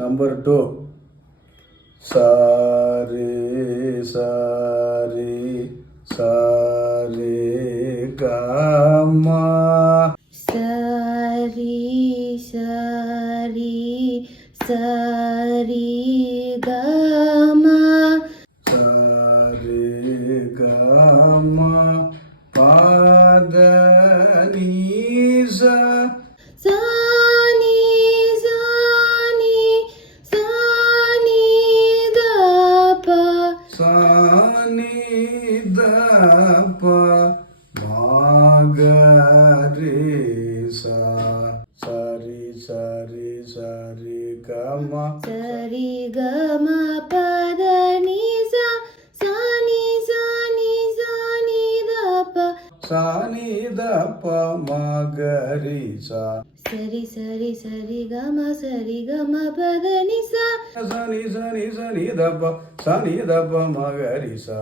Number two सारे सारे सारे गामा। सारी सारी सारी गामा। सारे गामा पादनी सा సాని దప మాగరీసా సరి సరి సరి గమ సరి గమ పద నిస சா நீத ப மகரி சா சரி சரி சரி கம சரி கம பதனி சா சனி சனி சனி தப்ப சனி தப்ப மகரி சா